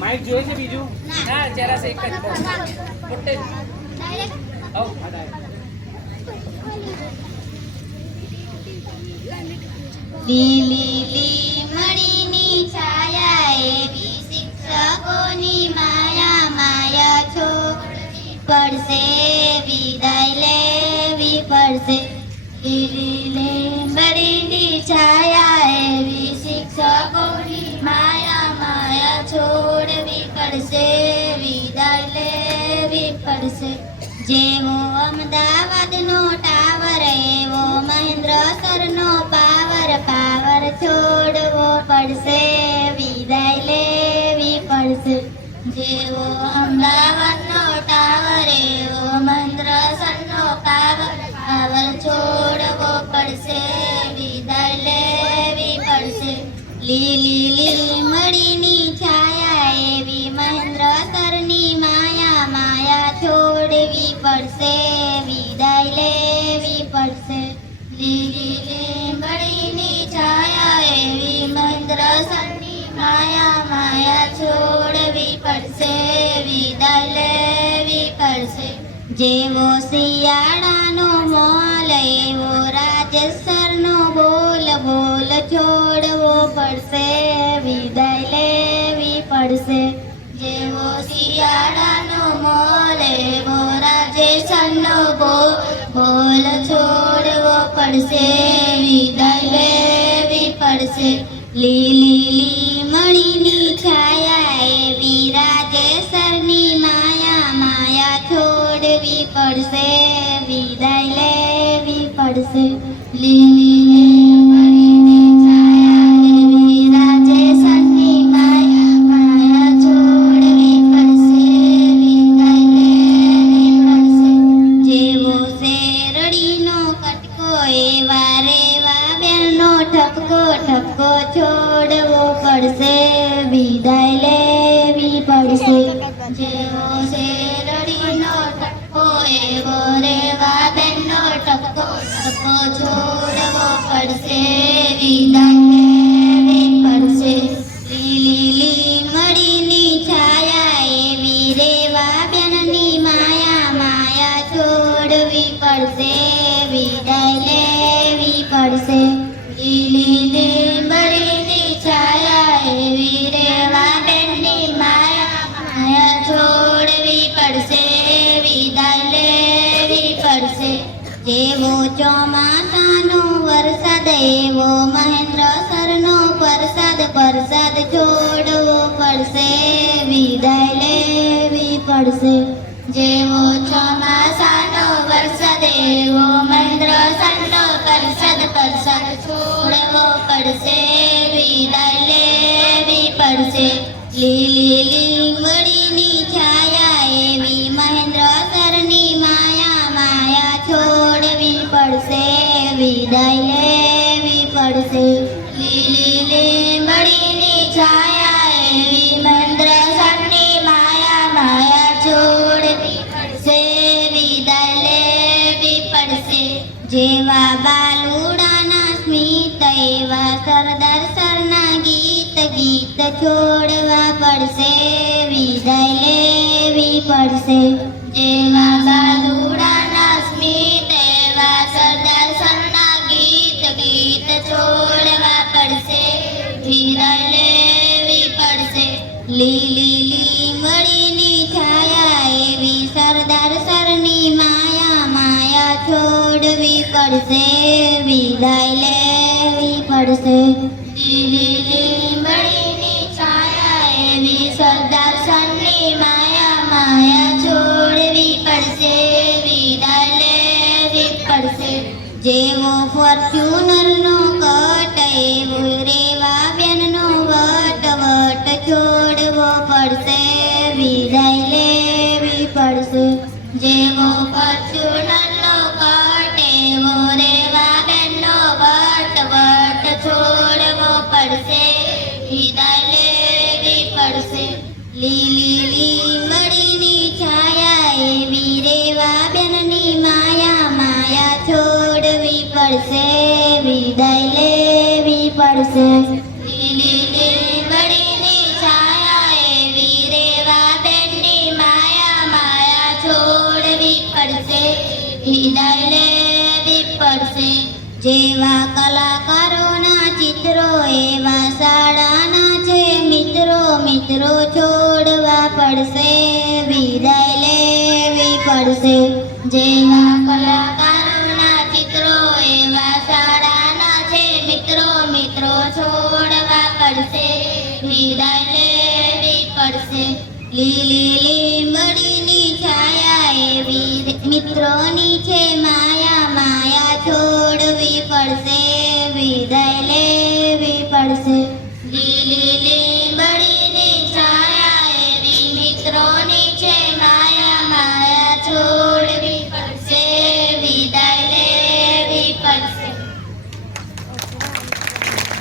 Mike જોઈએ છે બીજું? ના જરા એક જ મોટે આવ. લીલી લીમડીની છાયા એવી શિક્ષકોની માયા માયા છો. પડશે વિદાય લેવી પડશે. લીલી પડશે વિદાય લેવી પડશે. જેવો અમદાવાદનો ટાવર, એવો મહેન્દ્ર સરનો પાવર પાવર છોડવો પડશે વિદાય લેવી પડશે. જેવો અમદાવાદનો ટાવર, એવો મહેન્દ્ર સરનો પાવર પાવર છોડવો પડશે વિદાય લેવી પડશે. લીલી લીમડીની છોડવી પડશે વિદાય લેવી પડશે લીલી લીમડીની છાયા એવી સરની માયા માયા છોડવી પડશે વિદાય લેવી પડશે જેવો શિયાળાનો મોલ એવો રાજેશ્વરનો બોલ બોલ છોડવો પડશે વિદાય લેવી પડશે જેવો શિયાળાનો બોલ બોલ છોડવો પડશે વિદાય લેવી પડશે. લીલી લીમડીની છાયા એવી રાજેશ્વરની માયા માયા છોડવી પડશે, વિદાય લેવી પડશે. લીલી રેવા બેનનો ઠપકો ઠપકો છોડવો પડશે. વિદાય લેવી પડશે. લીલી લીમડીની છાયા એવી રેવા બેનની માયા માયા છોડવી પડશે. વિદાય લેવી પડશે. લીલી જેવો ચોમાસાનો વરસાદ, એવો મહેન્દ્ર સરનો પરસાદ. પરસાદ છોડવો પડશે, વિદાય લેવી પડશે. જેવો ચોમાસાનો વરસાદ, એવો મહેન્દ્ર સરનો પરસાદ. પરસાદ છોડવો પડશે, વિદાય લેવી પડશે. લીલી લીંગડીની છાયા માયા માયા છોડવી પડશે વિદાય લેવી પડશે જેવા બાલુડાના સ્મિત એવા સરદાર સરના ગીત ગીત છોડવા પડશે વિદાય લેવી પડશે જેવા લીલી લીમડીની છાયા એવી સરદાર સરની માયા માયા છોડવી પડશે, વિદાય લેવી પડશે. લીલી લીમડીની છાયા એવી સરદાર સરની માયા માયા છોડવી પડશે, વિદાય લેવી પડશે. જેવો ફોર્ચ્યુનરનો પડશે જેવો ફોર્ચ્યુનરનો કટ એવો રેવા બેનનો વટ છોડવો પડશે વિદાય લેવી પડશે. લીલી લીમડીની છાયા એવી રેવા બેનની માયા માયા છોડવી પડશે. વિદાય લેવી જેવા કલાકારોના ચિત્રો, એવા શાળાના છે મિત્રો મિત્રો છોડવા પડશે. વિદાય લેવી પડશે. જેવા કલાકારોના ચિત્રો, એવા શાળાના છે મિત્રો મિત્રો છોડવા પડશે. વિદાય લેવી પડશે. લીલી એવી મિત્રોની છે માયા માયા છોડવી પડશે વિદાય લેવી પડશે. લીલી લીમડીની